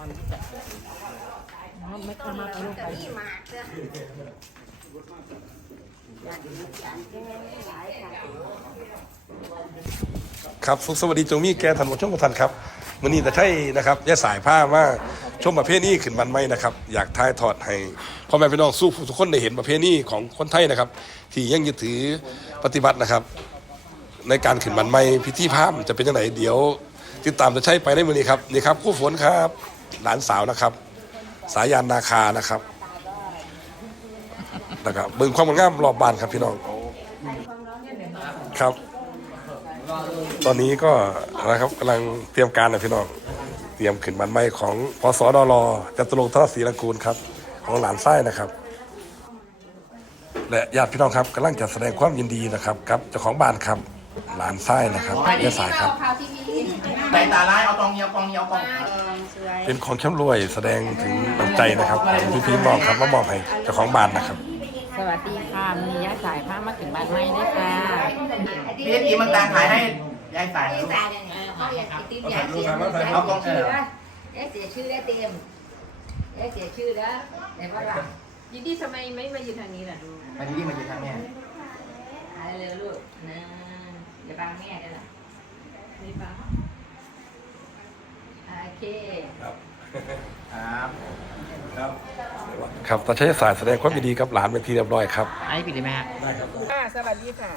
ม่เข้ามาไปลงไปนี่มาเด้อาดีอาลายค่ะครับสุขสวัสดีจงมีแกทันหมดช่วงทันครับวันนี้แต่ใช่นะครับแยะสายผ้าว่าชมประเพณีขึ้นบันไม้นะครับ อยากทายถอดให้พ่อแม่พี่น้องสู้ทุกคนได้เห็นประเพณีของคนไทยนะครับ ที่ยังยึดถือปฏิบัตินะครับ ในการขึ้นบันไม้พิธีพามจะเป็นยังไงเดี๋ยว ติดตามจะใช้ไปในมือนี้ครับนี่ครับคู่ฝนครับ หลานสาวนะครับ สายยานนาคานะครับนะครับเบิ่งความงามรอบบ้านครับพี่น้องครับ ตอนนี้ก็นะครับกำลังเตรียมการนะพี่น้องเตรียมขึ้นบันไม้ของพสดรจตุรงค์ธนศรีรังกูลครับ ของหลานไส้นะครับ และญาติพี่น้องครับกำลังจะแสดงความยินดีนะครับกับเจ้าของบ้านครับหลานไส้นะครับแม่สายครับข่าวทีวีใส่ตาลายเอากองเงียวกองเงียวกองสวย เป็นของแชมป์รวยแสดงถึงน้ำใจนะครับของพี่พี่ๆมองครับมามอบให้เจ้าของบ้านนะครับ สวัสดีค่ะมียาสายผ้ามาถึงบ้านไม่ได้ค่ะพี่กีมันตาถ่ายให้ยายใส่นี่ลูกตาเนี่ยเขาอยากติดอยากเสียอยากเสียชื่อแล้วอยากเสียชื่อแล้วเต็มอยากเสียชื่อแล้วแต่ว่าล่ะยินดีทำไมไม่มายืนทางนี้ล่ะมาที่นี่มาอยู่ทางแม่อะไรเลยลูกนะอย่าบังแม่กันล่ะไม่ฟัง โอเคครับครับตาใช้สายแสดงความยินดีกับหลานเป็นที่เรียบร้อยครับ ไอ้ปิดเลยไหมฮะค่ะสวัสดีค่ะ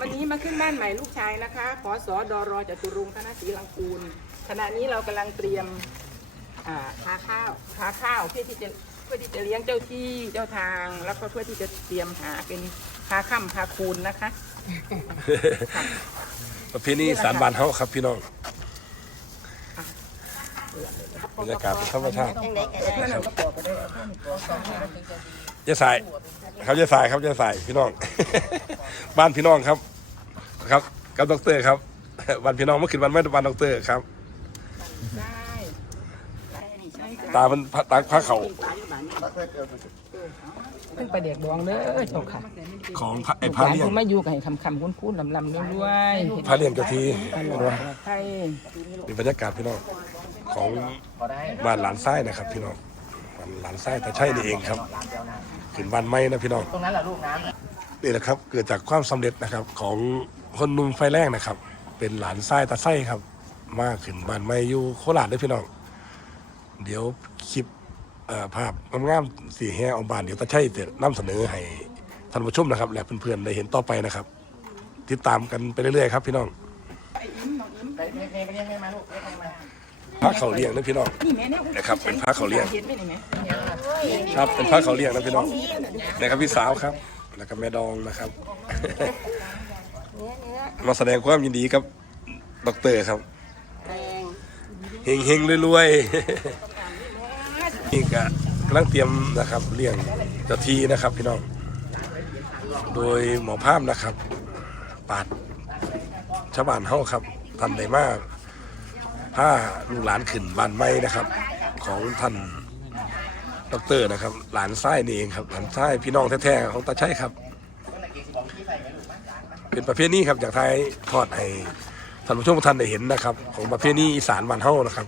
วันนี้มาขึ้นบ้านใหม่ลูกชายนะคะขอสอดอรอจตุรงค์ธนศรีลังกูล ขณะนี้เรากำลังเตรียมอ่าหาข้าวหาข้าวเพื่อที่จะเพื่อที่จะเลี้ยงเจ้าที่เจ้าทาง แล้วก็เพื่อที่จะเตรียมหาเป็นหาค่ำหาคูณนะคะ ประเพณีสารบานเฮาครับพี่น้อง บรรยากาศเป็นธรรมชาติยังไงกันเพื่อนเราก็ปอกไปได้เอาข้าวหนึ่งปอกสองข้าวยายสายครับยายสายครับยายสายพี่น้อง บ้านพี่น้องครับ ครับกับดอกเตอร์ครับบ้านพี่น้องเมื่อคืนวันไม่บ้านดอกเตอร์ครับได้ตามันพระตาพระเขาเพิ่งไปเด็กดวงเด้อเจ้าค่ะของพระไอ้พระหลานเลี้ยงคุณมาอยู่กับให้คำคำคุ้นคุ้นลำลำๆรวยๆพระเลี้ยงเจ้าที่ไทย เป็นบรรยากาศพี่น้อง ของพอได้บ้านหลานไส้นะครับพี่น้องบ้านหลานไส้แต่ใช่นี่เองครับขึ้นบ้านไม้นะพี่น้องตรงนั้นแหละลูกน้ำนี่แหละครับเกิดจากความสำเร็จนะครับของคนหนุ่มไฟแรกนะครับ เป็นหลานไส้ตาไส้ครับ มาขึ้นบ้านไม่อยู่โคราชด้วยพี่น้อง เดี๋ยวคลิปเอ่อภาพงามๆสีแห่ของบ้านเดี๋ยวตาไช่จะนำเสนอให้ท่านผู้ชมนะครับ และเพื่อนๆได้เห็นต่อไปนะครับ ติดตามกันไปเรื่อยๆครับพี่น้องไปเรียกไปเรียกแม่มาลูกเรียกแม่มา พระเขาเลี้ยงนะพี่น้องนี่แม่เนี่ยนะครับเป็นพระเขาเลี้ยงเห็นไหมนี่แม่ครับเป็นพระเขาเลี้ยงนะพี่น้องนะครับพี่สาวครับ แล้วก็แม่ดองนะครับมาแสดงความยินดีกับดอกเตอร์ครับเฮงเฮงๆรวยๆนี่ก็กำลังเตรียมนะครับเลี้ยงเจ้าทีนะครับพี่น้อง โดยหมอภาพนะครับ ปาดชาวบ้านเฮาครับท่านได้มาก ผ้าลูกหลานขึ้นบ้านไม้นะครับ ของท่านดรนะครับ หลานไส้นี่เองครับ หลานไส้พี่น้องแท้ๆของตาชัยครับ เป็นประเภทนี้ครับจากไทยทอดให้ท่านผู้ชมท่านได้เห็นนะครับ ของประเภทนี้อีสานบ้านเฮานะครับ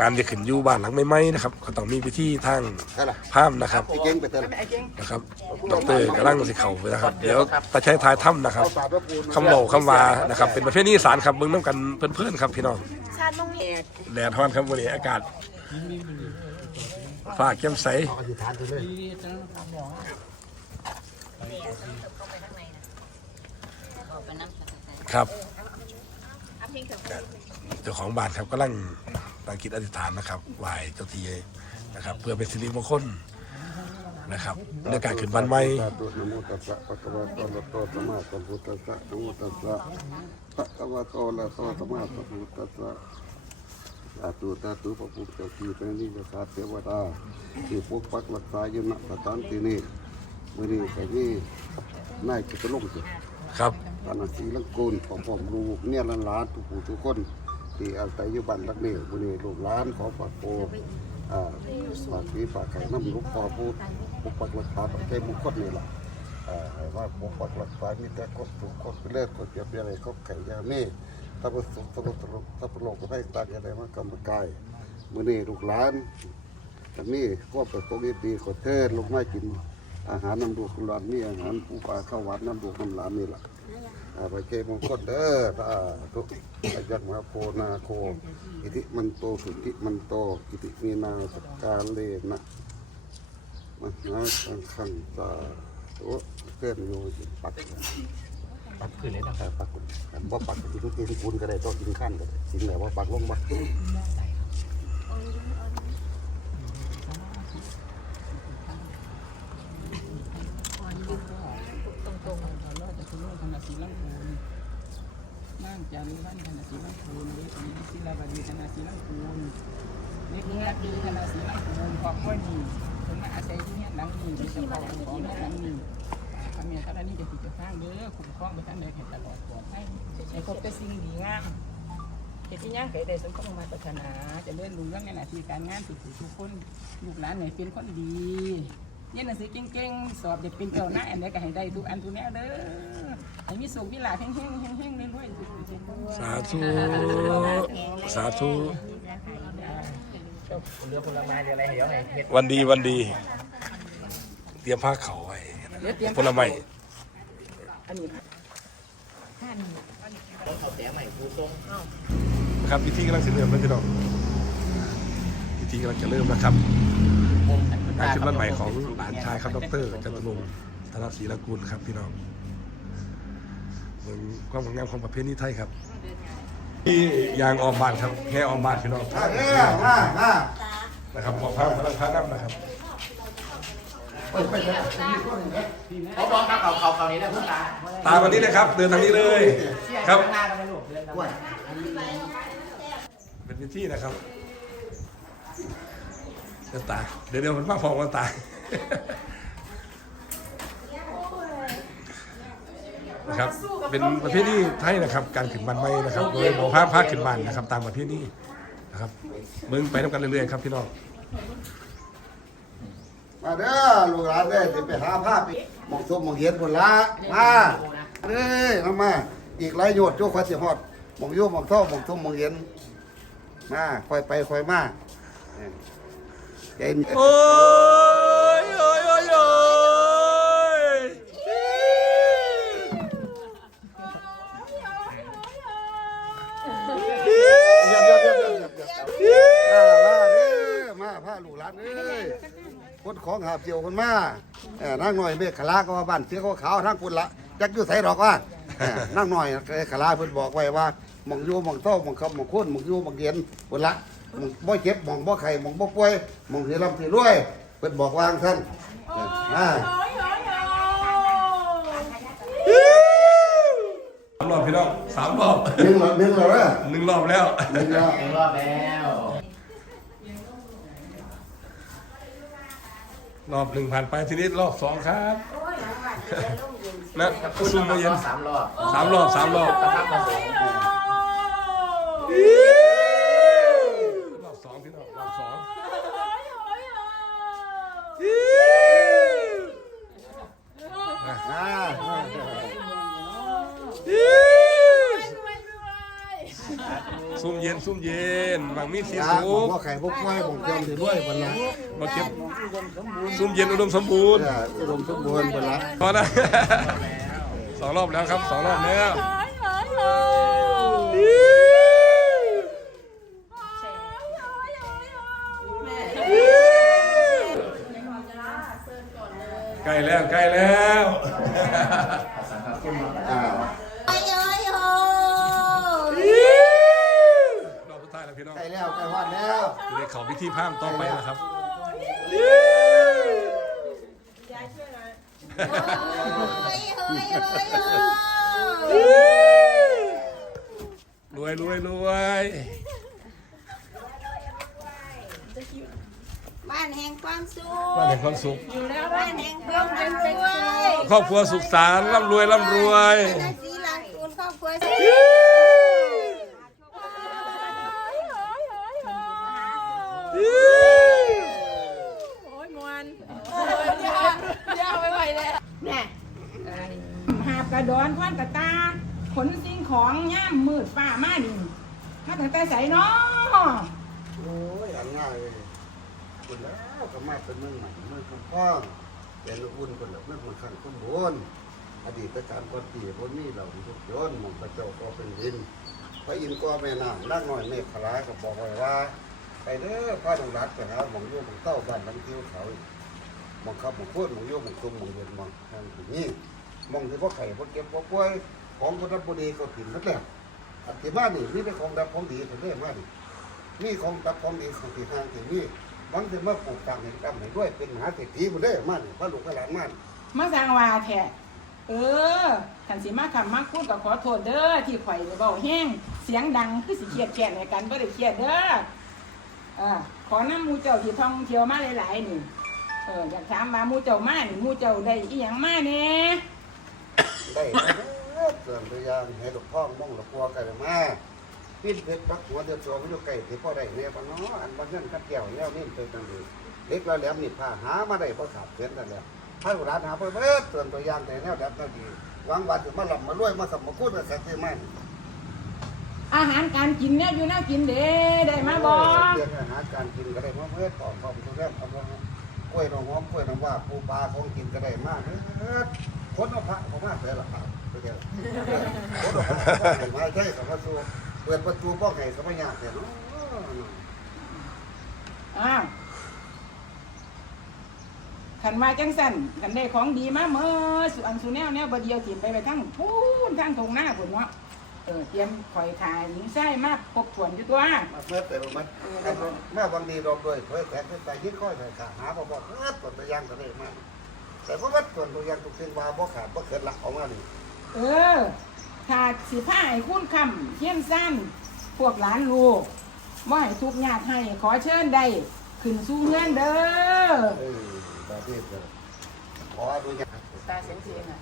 การจะขึ้นอยู่บ้านหลังไม้ๆนะครับก็ต้องมีพิธีทางพราหมณ์นะครับนะครับดอกเตอร์กำลังสิเข่าไปนะครับเดี๋ยวตาชัยทายถ้ำนะครับคำบอกคำวานะครับ เป็นประเภทนี้อีสานครับเบิ่งน้ำกันเพื่อนๆครับพี่น้องชาติต้องมีแดดร้อนครับวันนี้อากาศฟ้าเข้มใสครับเจ้าของบ้านครับกำลัง ตั้งกิจอธิษฐานนะครับไหว้เจ้าที่นะครับ เพื่อเป็นสิริมงคลนะครับในการขึ้นบ้านใหม่ สาธุนะโมตัสสะภะคะวะโตอะระหะโตสัมมาสัมพุทธัสสะนะโมตัสสะภะคะวะโตอะระหะโตสัมมาสัมพุทธัสสะสาธุสาธุพระพุทธเจ้าที่เป็นนิจสาเทวดาที่ปกปักรักษาอยู่ณสถานที่นี้มื้อนี้ก็มีนายกิตลงค์ครับตอนสีลังกูลของผมลูกเนี่ยหลานๆทุกผู้ทุกคน ที่อาศัยอยู่บ้านหลักเนี้มื้นี้ลูกหลานขอฝากโปอ่าฝากพี่ฝากไข่น้ำมีลูกพ่อพูดปกปักรักษาประเทศบุคคลนี่ล่ะอ่าให้ว่าปกปักรักษามีแต่กดถูกกดเลือดกดเจ็บอะไรก็ไข่ยามีถ้าประสบสรุปสรุปถ้าประโลกก็ได้ตากอะไรมากรรมกายมือนี้ลูกหลานจากนี้ก็ประสงค์ดีขอเทิดลงมากินอาหารน้ำดูกหลานนี่อาหารผู้ป่าข้าวหวานน้ำดูกน้ำหลานนี่แหละอาไปเกมงคลเด้อถ้าทุกอายักมาโคนาโค อิติมันโตสุติมันโตอิติมีนาสกาเลนะมหาสังขังสาโอ้เกินอยู่ปักปักขึ้นเลยนะแต่ปักกันบ่ปักที่ทุกที่คุณก็ได้ต้องกินข้นก็ได้สิ่งไหนว่าปักลงมา ตรงตรงๆเราจะคุณลุงธนศรีลังคูน นั่งจารุวันธนศรีลังคูนเด็กหญิงศิลาบดีธนศรีลังคูนเด็กหญิงนักดีธนศรีลังคูนขอบคุณนี่ผมมาอาศัยที่นี่หลังนี้เป็นเจ้าของของหลังนี้พระเมียท่านนี้จะติดจะข้างเด้อคุ้มครองไปท่านใดให้ตลอดปลอดภัยให้พบแต่สิ่งดีงามเหตุที่ย่างไก่ได้สมความมาปรารถนาจะเลื่อนลุงเรื่องในหน้าที่การงานทุกผู้ทุกคนลูกหลานไหนเป็นคนดี เรียนหนังสือเก่งๆ สอบเด็กเป็นเจ้าหน้าอันใดก็ให้ได้ทุกอันทุกแนวเด้อให้มีสุขมีหลาภแห้งๆแห้งๆเรื่อยๆสุขๆเช่นกันสาธุ สาธุเรือผลไม้เรืออะไรเดี๋ยวให้เฮ็ดวันดีวันดี เตรียมผ้าเขาวไว้เดี๋ยวเตรียมผลไม้อันนี้ต้องเขาแต่ใหม่ผู้ทรงครับพิธีกำลังจะเริ่มแล้วพี่น้องพิธีกำลังจะเริ่มนะครับ การขึ้นบ้านใหม่ของหลานชายครับดรจตุรงค์ธนศรีละกุลครับพี่น้องเมืองความงามของประเพณีไทยครับที่ยางออมบ้านครับแห่ออมบ้านพี่น้องมาเด้อมามานะครับออกพระกำลังพาน้ำนะครับเขาบอกครับเขาเขาเขานี้ได้พุ่งตาตามวันนี้เลยครับ เดินทางนี้เลย ครับหน้าก็ไม่หลบเดินว่าเป็นพิธีนะครับ เดินตา เดี๋ยวเดี๋ยวมันมาพองกันตานะครับ เป็นประเพณีไทยนะครับ การขึ้นบ้านไม้นะครับโดยหมอภาพภาคขึ้นบ้านนะครับ ตามประเพณีนะครับมืองไปทำกันเรื่อยๆครับพี่น้องมาเด้อลูกหลานเด้อจะไปหาผ้าไปหมองสมหมองเห็นพุ่นละมาเด้อมามาอีกหลายโยชน์โจควาเสิฮอดหมองโยหมองเท่าหมองสมหมองเห็นมาคอยไปคอยมา ย็นโอ้ยโอ้ยโอ้ยโอ้ยเยี่ยมเยี่ยมเยี่ยมเยี่ยมเยี่ยมเยี่ยมมามาเด้อมาพาลูกหลานเอ้ยคนของหาบเจียวคนมาเออนั่งหน่อยเมฆขลาก็ว่าบ้านเสียขาวขาวทั้งคุณละจักอยู่ไสหรอกว่าเออนั่งหน่อยขลาเพิ่นบอกไว้ว่าหมองอยู่หมองเท่าหมองคำหมองคุ้นหมองอยู่หมองเย็นคนละ หม่องบ่เจ็บหมองบ่ไข้หมองบ่ป่วยหมองสิร่ำสิรวยเพิ่นบอกวางท่านเอออ่า สามรอบพี่น้องสามรอบ หนึ่งเหรอหนึ่งเหรอเด้อหนึ่งรอบแล้ว หนึ่งแล้ว รอบแล้ว รอบหนึ่งผ่านไปทีนี้รอบสองครับนะซุ่มมาเย็นสามรอบสามรอบสามรอบสักพักมาสอง รอบสองพี่น้องรอบสองนะ อ่า ซุ่มเย็นซุ่มเย็นบางมีสียาสุหมองกบ่ไข้บ่ป่วยหมองเต็มสิรวยเพิ่นละมาเก็บซุ่มเย็นอุดมสมบูรณ์เอออุดมสมบูรณ์เพิ่นละพอนะ สองรอบแล้วครับสองรอบแล้ว ใกล้แล้วใกล้แล้ว อ่าร อบสุดท้ายแล้วพี่น้อง ใกล้แล้วใกล้ฮอดแล้ว อยู่ในเขาพิธีพามต่อไปนะครับรวยรวยรวยบ้านแห่งความสุขบ้านแห่งความสุขบ้านแห่งความรวยครอบครัวสุขสันต์ร่ำรวยร่ำรวยนาสีหลังคูณครอบครัวสุข หาบ กระดอนควันกระตา ขนสิ่งของย่ามมืดฟ้ามาดิมาตั้งแต่ใสเนาะโอ้ยอันง่ายเลยคนแล้วก็มาเป็นเมืองใหม่เมืองคำพ้องเป็นอุ่นคนละเมืองมันข้างคนบนอดีตการก่อนปีคนนี้เราทุกโยนมองพระเจ้าก็เป็นดินพระอินทร์ก็แม่น้ำนักหน่อยเมฆขลาก็บอกไว้ว่าไปเด้อพระดงรัดไปหาหมองโยมมองเต้าบ้านลังคิวเขาหมองขับหมองพูดหมองโยมหมองตุ้มหมองเย็นหมองทางอย่างนี้ มองที่พ่อไข่พ่อเก็บพ่อป่วยของคนรับบุรีก็ถิ่นนั่นแหละอันที่บ้านนี่นี่เป็นของดับของดีถึงเรื่องมากนี่นี่ของดับของดีของที่ทางที่นี่มันจะมาปลูกต่างเห็นกรรมให้ด้วยเป็นมหาเศรษฐีหมดเลยมันพระลูกพระหลานมันมาสร้างว่าแท้เออขันสิมาคำมาพูดก็ขอโทษเด้อที่ข่อยเบาแห้งเสียงดังคือสิเครียดแก่ในกันก็ได้เครียดเด้อเออขอน้ำมูเจ้าที่ท่องเที่ยวมาหลายๆนี่เอออยากถามมามูเจ้ามานี่มูเจ้าได้อีหยังมาเนี่ย ได้เกินตัวอย่างให้ลูกพ่อมองหลูกพัวกันมาปิ้นเพชรปักหัวเดือดสองอยู่ไก่ที่พ่อได้เนี่ยปะเนาะอันบางเงินกัดแก้วแล้วนี่เป็นจังดีเล็กแล้วแหลมนี่พาหามาได้เพราะขาดเส้นนั่นแหละถ้าร้านหาไปเบิดเตือนตัวอย่างแต่แนวแบบนั้นดีวังว่าจะมาหลับมารวยมาสมบูรณ์มาแซ่บที่มันอาหารการกินเนี่ยอยู่น่ากินเด้ได้มาบ่เรื่องอาหารการกินก็ได้มาเมื่อต่อความทุกเรื่องเอาละกล้วยน้องหอมกล้วยน้ำว่าปูปลาของกินก็ได้มาก คนเอาพระเขามาแต่ละครับไปเจอคนเอาพระมาใช่กับพระเปิดประตูป้องไห้ก็ไม่ยากแต่เนาะอ้าวขันมาจังสันขันได้ของดีมาเมื่อสุอันสุแนวแนวบเดียวถิ่มไปไปทั้งพูนทั้งทงหน้าผลเนาะเออเตรียมข่อยถ่ายหญิงไส้มาพบถวนอยู่ตัวมาเมื่อแต่ลมันแม่บางทีรอบด้วยเผยแสงขึ้นไปยิ่งค่อยเลยขาหาบ่บอกเออตัวตัวอย่างก็ได้มาก แต่พวกวัดตัวตัวอย่างทุกสิ่งว่าบ่ขาดบ่เกิดหลักออกมานี่เออถ้าสิผ้าให้คุณคำเทียนสั้นพวกหลานลูกว่าให้ทุกญาติให้ขอเชิญได้ขึ้นสู่เงื่อนเด้อเออตาเทพเลยขอดูอย่าง ตาเสียงเสียงอะ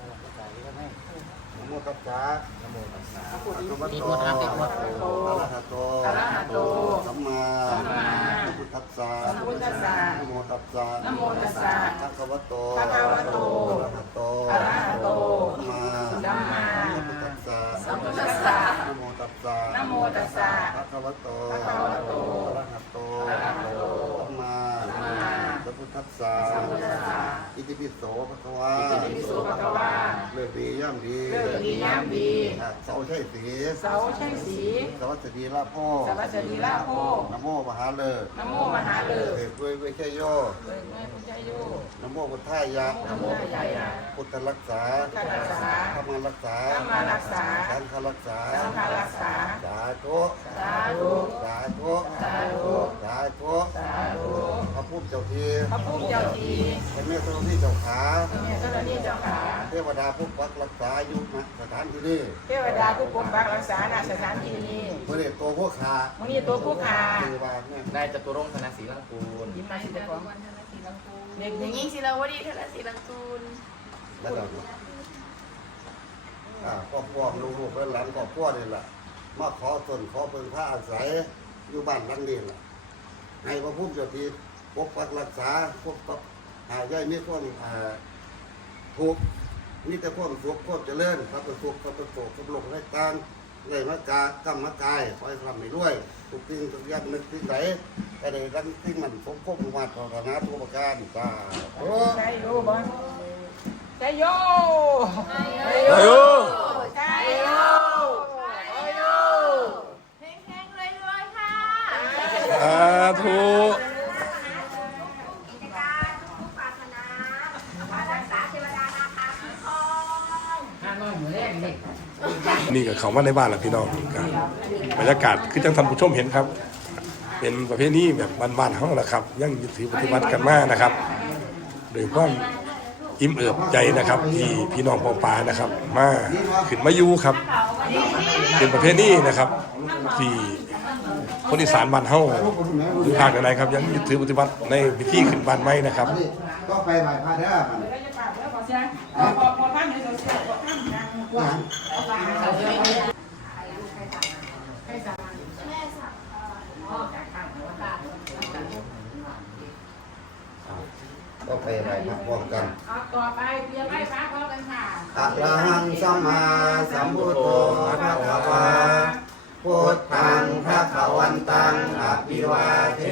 นโมตัสสะนโมตัสสะพูดอะดีระหะดีโตพูดครับดีพูดอะระหะโตอะระหะโตสัมมาสัมมาสัมพุทธัสสะสัมพุทธัสสะนโมตัสสะนะโมตัสสะภะคะวะโตภะคะวะโตอะระหะโตอะระหะโตสัมมาสัมมาสัมพุทธัสสะสัมพุทธัสสะนะโมตัสสะนะโมตัสสะภะคะวะโตภะคะวะโตอะระหะโตอะระหะโตสัมมาสัม พุทธัสสะสัมพุทธัสสะอิติปิโสภะคะวะ อิติปิโสภะคะวะเลิกดีย่ำดีเลิกดียามดี เสาใช่สีเสาใช่สีสวัสดีลาพ่อสวัสดีลาโภนโมมหาเลิศนะโมมหาเลิศเอกด้วยเวชโยเปิดแม่พุทธโยนโมพุทธายะนะโมพุทธายะพุทธรักษาพุทธรักษาธรรมรักษาธรรมรักษาสังฆรักษาสังฆรักษาสาธุสาธุสาธุสาธุสาธุสาธุพระผู้เจ้าทีพระผู้เจ้าทีพระแม่ธรณีเจ้าขาแม่ธรณีเจ้าขาเทวดาผู้ ปักรักษาอยู่ณสถานที่นี้เทวดาผู้ปกปักรักษาณสถานที่นี้เมื่อเด็กตัวพวกขามึงนี่ตัวผู้ขาคือว่าเนี่ยได้จตุรงค์ธนศรีลังกูลยิ้มมาสิเจ้าของเด็กอหญิย่างงนี้ศิลาวดีเทศศิลังกูลแล้วก็อ่าครอบครัวลูกๆและหลานครอบครัวนี่แหละมาขอส่วนขอเพิ่งผ้าอาศัยอยู่บ้านหลังนี้แหละให้พระพุ่มเจ้าทีปกปักรักษาปกปักหาย่อยมีความอ่าถูก มีแต่ความสุขความเจริญพระประสุขพระประสบความหลงให้ตามเลยมากากรรมกายคอยทำให้ด้วยทุกสิ่งทุกอย่างนึกที่ไหนก็ได้รังที่มันสมควบมาตรนะทุกประการจ้าโอ้ใช่โยบอลใช่โยอายุ นี่ก็เขามาในบ้านแล้วพี่น้องกันบรรยากาศคือจังท่านผู้ชมเห็นครับ เป็นประเภทนี้แบบบ้านๆเขาแหละครับ ยังยึดถือปฏิบัติกันมากนะครับโดยความอิ่มเอิบใจนะครับที่พี่น้องปองปานะครับ มาขึ้นมาอยู่ครับ เป็นประเภทนี้นะครับ ที่คนอีสานบ้านเฮาหรือภาคไหนครับ ยังยึดถือปฏิบัติในพิธีขึ้นบ้านไม้นะครับก็ไปไหว้พระเด้อมันแล้วจะปากแล้วเสียพอพอพอท่านเห็นเราเสียพอท่านนางกว่าเอาปากเอาเสีย ก็ไปไหว้พระพร้อมกันเอาต่อไปเตรียมไว้พระพร้อมกันค่ะอะระหังสัมมาสัมพุทโธพระคะวาพุทธังพระขวันตังอภิวาเท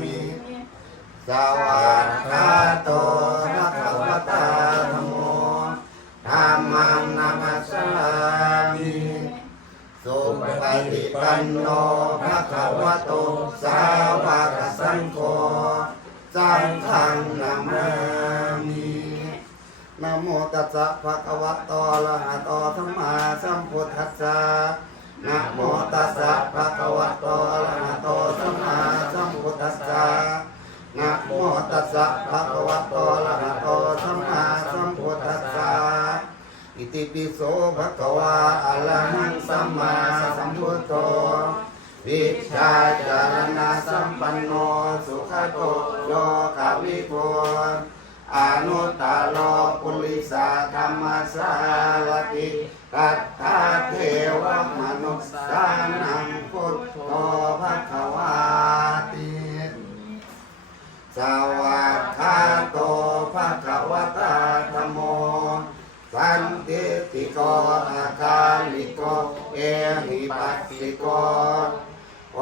มิสวัส โตอะระหะโตสัมมาสัมพุทธัสสะนะโมตัสสะภะคะวะโตอะระหะโตสัมมาสัมพุทธัสสะนะโมตัสสะภะคะวะโตอะระหะโตสัมมาสัมพุทธัสสะอิติปิโสภะคะวะอะระหังสัมมาสัมพุทโธวิชาจารณะสัมปันโนสุขโตโลกวิทู อนุตตโลปุริสาธรรมสารติกัตถาเทวมนุสสานังพุทโธภะคะวาติสวัสคาโตภะคะวตาธมโม สันติติโกอาคาลิโก เอหิปัสสิโกโอ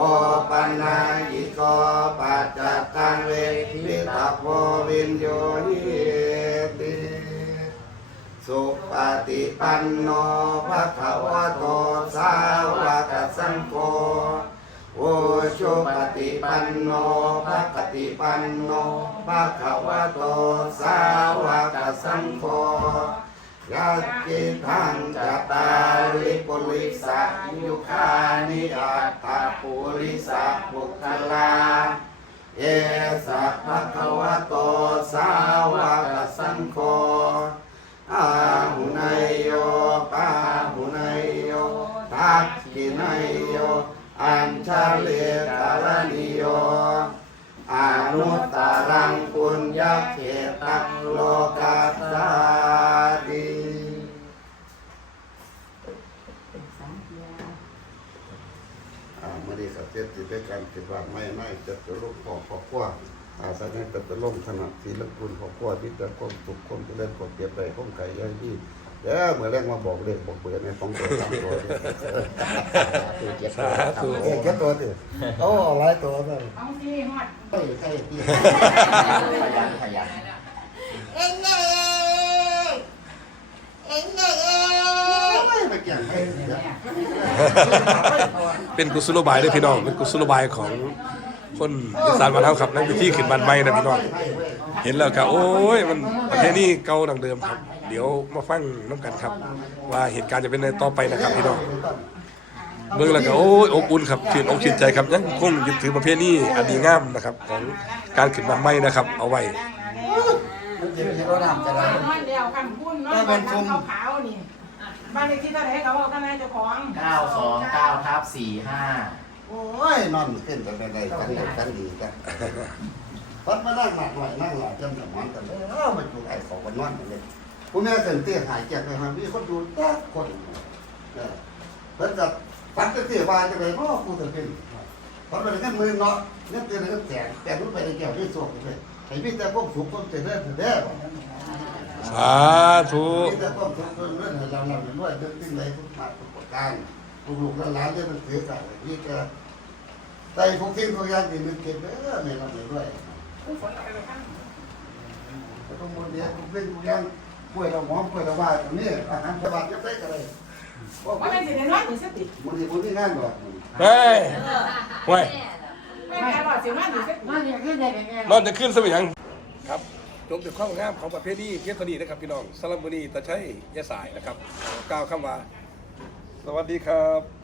โพวินโยหิติสุปฏิปันโนภะคะวะโตสาวกสังโฆโอชุปฏิปันโนภะกติปันโนภะคะวะโตสาวกสังโฆยัตติทังจตาริปุริสัยุคานิอัตตาปุริสัปุคลา เอสัพพะคะวะโตสาวก ล่มถนัดศีลคุณครอบครัวที่จะความสุขความเจริญความเปรียบใดความไก่ย่อยยี่เด้อเมื่อแรกมาบอกเลขบอกเบอร์ในสองตัวสามตัวเนี่ยสาธุเอ๊ะแค่ตัวเดิโอ้หลายตัวเลยเอาที่ฮอดเฮ้ยใช่ที่ขยันขยันเอ็งเอ็งเอ็งเอ็งไปเกี่ยงเนี่ยเป็นกุศโลบายด้วยพี่น้องเป็นกุศโลบายของ คนอีสานบ้านเฮาครับในพิธีขึ้นบ้านใหม่นะพี่น้องเห็นแล้วก็โอ้ยมันประเพณีเก่าดังเดิมครับ เดี๋ยวมาฟังน้ำกันครับ ว่าเหตุการณ์จะเป็นในต่อไปนะครับพี่น้องเมื่อแล้วก็โอ้ยอบอุ่นครับชื่นอกชื่นใจครับยังคงยึดถือประเพณีอันดีงามนะครับ ของการขึ้นบ้านใหม่นะครับ เอาไว้มันเป็นรถน้ำจะได้บ้านน้อยเดียวกันพูนน้อยบ้านขาวขาวๆนี่บ้านเลขที่เท่าไหร่เขาบอกกันนะเจ้าของ เก้าสองเก้าทับสี่ห้า โอ้ยนอนขึ้นแต่ไม่ได้กันได้กันดีกันพัดมานั่งหนักหน่อยนั่งหลับจำสมองกันเลยเออมาอยู่ไอ้ของกันนอนเลยผู้แม่เกินเตี้ยหายแจกไปหาพี่คนดูแจ๊กคนเออเพิ่นจะฟันจะเตี้ยบายจะไปโอ้กูจะเป็นเพราะเป็นเงินหมื่นเนาะเงินเตี้ยเงินแสนแต่รู้ไปในแก้วที่สวงเลยไอ้พี่แต่พวกสูงคนเจริญเด้อสาธุนี่แต่ความทุกข์เรื่องเราเราเป็นด้วยเรื่องสิ่งใดทุกมาทุกประการ ลูกๆหลานๆเรื่องมันเสียใจนี่ก็ใจพวกทิ้งพวกยางที่มันเก็บไว้เนี่ยเราเป็นด้วยแล้วก็มูลเดียวพวกทิ้งพวกยางป่วยเราหมอป่วยเราว่าตรงนี้อาหารสบายจะได้กันเลยว่าเป็นสิเดนน้อยมีสติมูลเดียวมูลที่งานบ่เฮ้ยเว้ยแม่แกบอกสิว่ามีสตินอนจะขึ้นสมัยยังครับจบด้วยความงามของประเพณีเพียงเท่านี้นะครับพี่น้องสลัมบุรีตะไชัยยะสายนะครับกล่าวคำว่า สวัสดีครับ